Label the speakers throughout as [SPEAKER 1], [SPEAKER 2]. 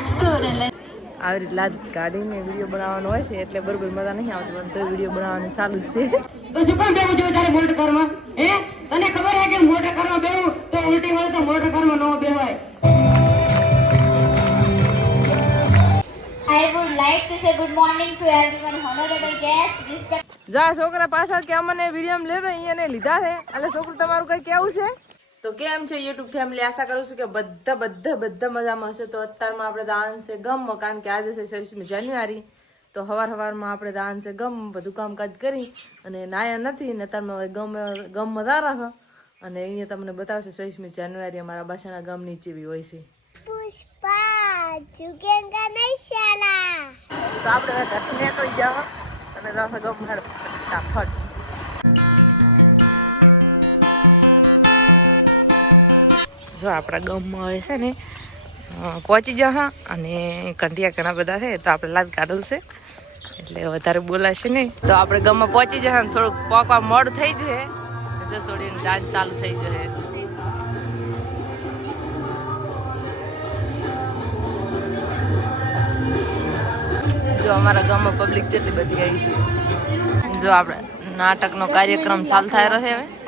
[SPEAKER 1] આવી રીતે લાદ કાઢીને વીડિયો બનાવવાનો હોય છે એટલે બરોબર મજા નહીં આવતી પણ તો વીડિયો બનાવવાની ચાલુ જ છે.
[SPEAKER 2] તો શું કામ બેવું જોઈએ તારે મોટર કારમાં હે? તને ખબર છે કે મોટર કારમાં બેવું તો ઉલટી હોય તો મોટર કારમાં ન બેવાય.
[SPEAKER 3] I would like to say good morning to everyone, honorable guests, respect.
[SPEAKER 1] જા છોકરા પાછળ કે અમને વીડિયો લેવે અહીંયા લીધા છે. એટલે છોકરું તમારું કઈ કેવું છે? તો કેમ છે યુટ્યુબ ફેમિલી આશા કરું છું કે બધા બધા બધા મજામાં હશે. તો અત્યારમાં આપણે દાન છે ગમ કારણ કે આજે છે છવ્વીસમી જાન્યુઆરી. તો હવાર હવારમાં આપણે દાન છે ગમ બધું કામકાજ કરી અને નાયા નથી ને અત્યારમાં હવે ગમ ગમ વધારા છે. અને અહીંયા તમને બતાવશે છવ્વીસમી જાન્યુઆરી અમારા બાસાના ગમ નીચે બી હોય છે. તો આપણે ઘરથી નીકળી જાવ અને જશે ગમ હેડ જો આપણા ગામમાં હવે છે ને પહોંચી જા અને કંટિયા ઘણા બધા છે, તો આપણે લાદ કાઢેલ છે. એટલે વધારે બોલાશે નહીં. તો આપણે ગામમાં પહોંચી જા થોડુંક પોકવા મોડું થઈ જશે જો છોડીને ડાન્સ ચાલુ થઈ જશે જો અમારા ગામમાં પબ્લિક જેટલી બધી આવી છે. જો આપણે નાટકનો કાર્યક્રમ ચાલુ થાય રહ્યો હવે.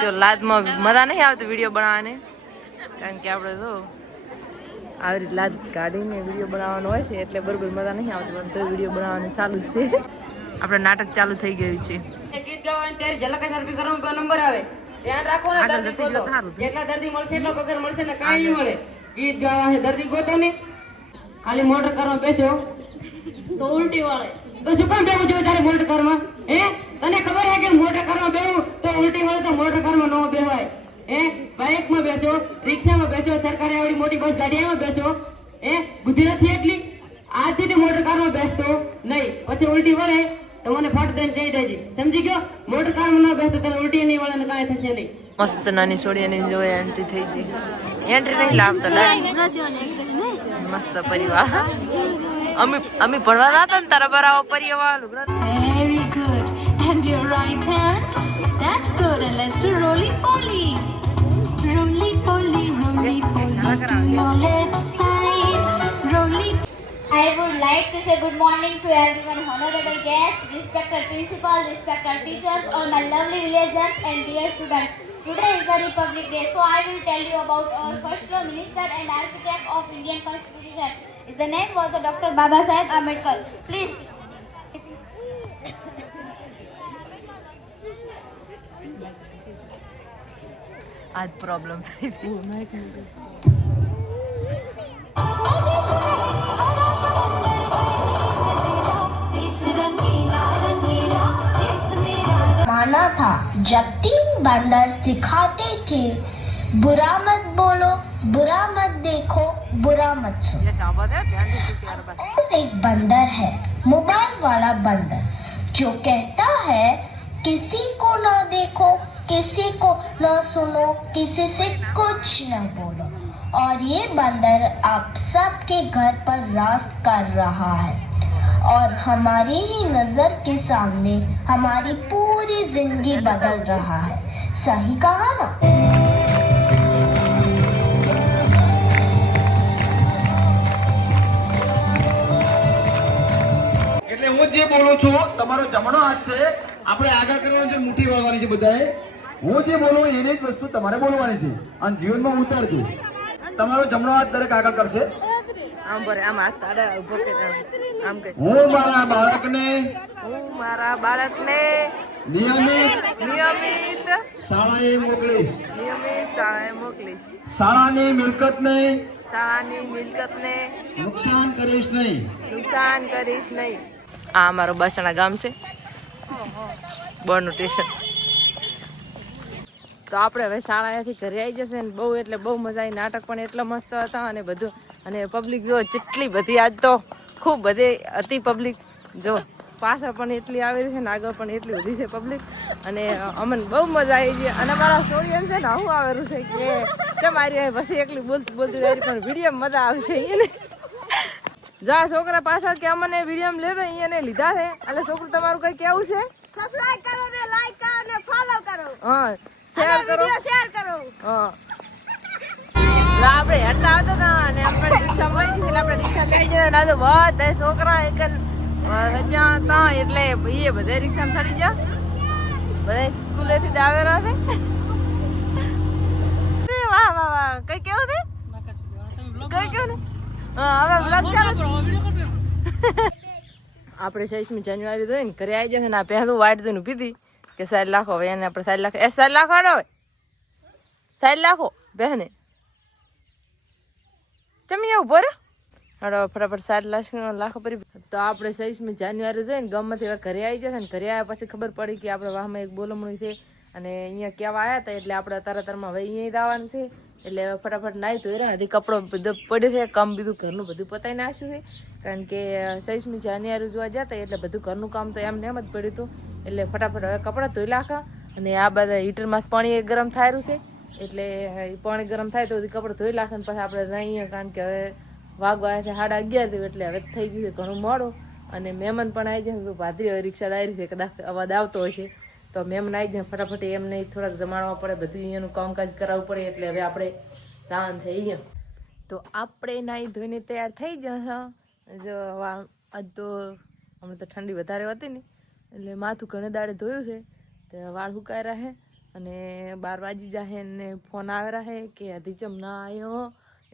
[SPEAKER 1] તો લાદમાં મજા નહીં આવતી વીડિયો બનાવવાની. કારણ કે આપણે તો આવી રીતે લાદ કાઢીને વીડિયો બનાવવાનો હોય છે એટલે બરોબર મજા નહીં આવતી પણ તો વીડિયો બનાવવાની ચાલુ જ છે. આપણે નાટક ચાલુ થઈ ગયું છે.
[SPEAKER 2] ગીત ગાવાની ત્યારે ઝલક સર્ફી કરવાનો નંબર આવે ધ્યાન રાખો ને દર્દી ગોતો. જેટલા દર્દી મળશે એટલો પગાર મળશે ને કાંઈ નહીં મળે. ગીત ગાવા છે દર્દી ગોતો ને ખાલી મોટર કરવા બેસ્યો. તો ઉલટી વાળે. તો શું કામ બેવું જોઈએ તારે મોટર કરવા હે? તને ખબર છે કે મોટા કારમાં બેવું તો ઉલટી વળે તો મોટા કારમાં ન બેવાય એ બાઇકમાં બેસો રિક્ષામાં બેસો સરકારે આવડી મોટી બસ ગાડીમાં બેસો. એ બુદ્ધિ નથી એટલી? આજથી તે મોટર કારમાં બેસતો નહીં. પછી ઉલટી વળે તો મને ફટ દઈને જઈ દેજે. સમજી ગયો? મોટર કારમાં ના બેસતો તને ઉલટી નહીં વળે ને કાંઈ થશે નહીં.
[SPEAKER 1] મસ્ત નાની છોડીની જોડે એન્ટ્રી થઈ ગઈ. એન્ટ્રી નહીં લાવતો મસ્ત પરિવાર. અમે અમે ભણવા હતા ને તારા બરાબર પરિવાર.
[SPEAKER 4] And your right hand. That's good. And let's do roly poly. Roly poly, roly poly to your left side. Roly
[SPEAKER 3] I would like to say good morning to everyone, honorable guests, respected principal, respected teachers, all my lovely villagers and dear students. Today is the Republic Day, so I will tell you about our first law minister and architect of Indian Constitution. His name was the Dr. Baba Saheb Ambedkar. Please.
[SPEAKER 1] आज problem oh,
[SPEAKER 5] माना था जब तीन बंदर सिखाते थे बुरा मत बोलो बुरा मत देखो बुरा मत सुनो। और एक बंदर है मोबाइल वाला बंदर जो कहता है किसी को ना देखो किसी को ना सुनो किसी से कुछ ना बोलो और ये बंदर आप सबके घर पर राज कर रहा है और हमारी ही नजर के सामने हमारी पूरी जिंदगी बदल रहा है सही कहा ना
[SPEAKER 6] એટલે હું જે બોલું છું તમારો જમણો હાથ છે આપણે આગળ કરવાનું છે મુઠ્ઠી વાળવાની છે બધાએ હું જે બોલું એની જ વસ્તુ તમારે બોલવાની છે. અને જીવનમાં ઉતારજો. તમારો જમણો હાથ દરેક આગળ કરશે. હું મારા બાળકને
[SPEAKER 1] હું મારા બાળકને
[SPEAKER 6] નિયમિત
[SPEAKER 1] નિયમિત
[SPEAKER 6] શાળાએ મોકલીશ.
[SPEAKER 1] નિયમિત શાળાએ મોકલીશ.
[SPEAKER 6] શાળાની મિલકતને
[SPEAKER 1] શાળાની મિલકતને
[SPEAKER 6] નુકસાન કરીશ નહીં.
[SPEAKER 1] નુકસાન કરીશ નહીં. આ મારો બસણા ગામ છે. બોર્ડનું સ્ટેશન તો આપણે હવે શાળાએથી ઘરે આવી જશે ને બહુ એટલે બહુ મજા આવી નાટક પણ એટલા મસ્ત હતા અને બધું. અને પબ્લિક જો જેટલી બધી આજ તો ખૂબ બધી હતી પબ્લિક જો પાછળ પણ એટલી આવી છે ને આગળ પણ એટલી બધી છે પબ્લિક અને અમને બહુ મજા આવી ગઈ. અને મારા સ્ટોરી છે ને આવું આવેલું છે કે ચમારી પછી એકલી બોલતી બોલતી જાય પણ વીડિયો મજા આવશે એને. જા છોકરા પાછળ કે અમને વીડિયો લેતો અહીંયા લીધા છે. એટલે છોકરું તમારું કઈ કેવું છે?
[SPEAKER 3] સબસ્ક્રાઇબ કરો ને લાઈક કરો ને ફોલો કરો.
[SPEAKER 1] હા. શેર કરો.
[SPEAKER 3] શેર કરો.
[SPEAKER 1] હા. આપણે આપણે હેરતા ને હતા અને આપણે રિક્ષા મળી હતી એટલે આપણે રિક્ષા લઈ જઈએ. ના તો બધા છોકરા એક રજા હતા એટલે એ બધા રિક્ષામાં ચડી ગયા. બધા સ્કૂલેથી જ આવેલા છે. વાહ વાહ વાહ. કઈ કેવું છે? કઈ કેવું ને? હા હવે બ્લોગ ચાલુ આપણે છવ્વીસમી જાન્યુઆરી તો ને ઘરે આવી જશે ને આ પહેલું વાટ દઈને પીધી કે સાઈડ લાખો હવે એને આપણે સાઈડ લાખો એ સાઈડ લાખો હાડો હવે સાઈડ લાખો બહેને ચમી એવું ભરે હાડો ફટાફટ સાઈડ લાખ લાખો પરી તો આપણે છવ્વીસમી જાન્યુઆરી જોઈને ગમમાંથી હવે ઘરે આવી જશે ને ઘરે આવ્યા પછી ખબર પડી કે આપણે વાહમાં એક બોલમણું છે અને અહીંયા કહેવા આવ્યા હતા એટલે આપણે તારા તારમાં હવે અહીંયા આવવાનું છે એટલે ફટાફટ નાહી તો રહ્યા હજી કપડો બધો પડ્યો છે કામ બીજું ઘરનું બધું પતાવી નાખ્યું છે કારણ કે છવ્વીસમી જાન્યુઆરી જોવા જતા એટલે બધું ઘરનું કામ તો એમને એમ જ પડ્યું હતું એટલે ફટાફટ હવે કપડાં ધોઈ નાખા અને આ બધા હીટરમાં પાણી ગરમ થાયરું છે. એટલે પાણી ગરમ થાય તો કપડાં ધોઈ નાખે પછી આપણે નાહીએ કારણ કે હવે વાગવા આવ્યા છે સાડા અગિયાર થયું એટલે હવે થઈ ગયું છે ઘણું મોડું. અને મહેમાન પણ આવી જાય તો ભાદરી હવે રિક્ષા દારી છે, કદાચ અવાજ આવતો હશે. તો મહેમાન આવી જાય ફટાફટ એમને થોડાક જમાડવા પડે, બધું અહીંયાનું કામકાજ કરાવવું પડે એટલે હવે આપણે જવાનું થઈ ગયા તો આપણે નાહી ધોઈને તૈયાર થઈ ગયા જો આજ તો હમણાં તો ઠંડી વધારે હતી ને. એટલે માથું ઘણે દાડે ધોયું છે તો વાળ સુકાઈ રહે અને બાર વાગી જાહે ને ફોન આવે રહે કે અધિચમ ના આવ્યો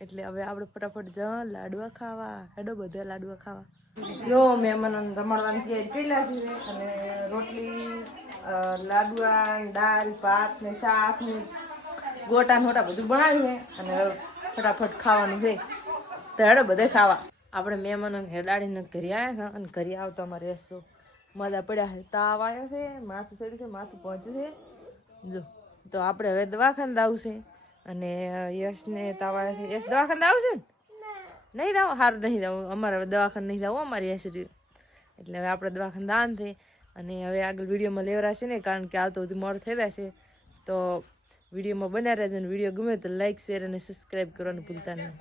[SPEAKER 1] એટલે હવે આપણે ફટાફટ જ લાડવા ખાવા. હેડો બધા લાડવા ખાવા. જો મહેમાનોને રમાડવાની તૈયારી કરી છે અને રોટલી લાડવા દાળ ભાત ને શાક ને ગોટા નોટા બધું બનાવીએ અને ફટાફટ ખાવાનું છે. તો હેડો બધે ખાવા. આપણે મહેમાનોને હેડાડીને ઘરે આવ્યા હતા અને ઘરે આવતા અમારે રસ્તો મજા પડ્યા છે તાવ આવ્યો છે માથું ચડ્યું છે માથું પહોંચ્યું છે. જો તો આપણે હવે દવાખાને આવશે અને યશને તાવ આવ્યો છે. યશ દવાખાને આવશે ને? નહીં દાવ સારું નહીં દાવ અમારે હવે દવાખાને નહીં દાવ અમારી યશ એટલે હવે આપણે દવાખાને દાન થઈ અને હવે આગળ વિડીયોમાં લેવરાશે ને કારણ કે આવતો બધું મોડ થઈ છે. તો વિડીયોમાં બન્યા રહેજો અને વીડિયો ગમે તો લાઈક શેર અને સબસ્ક્રાઈબ કરવાનું ભૂલતા નહીં.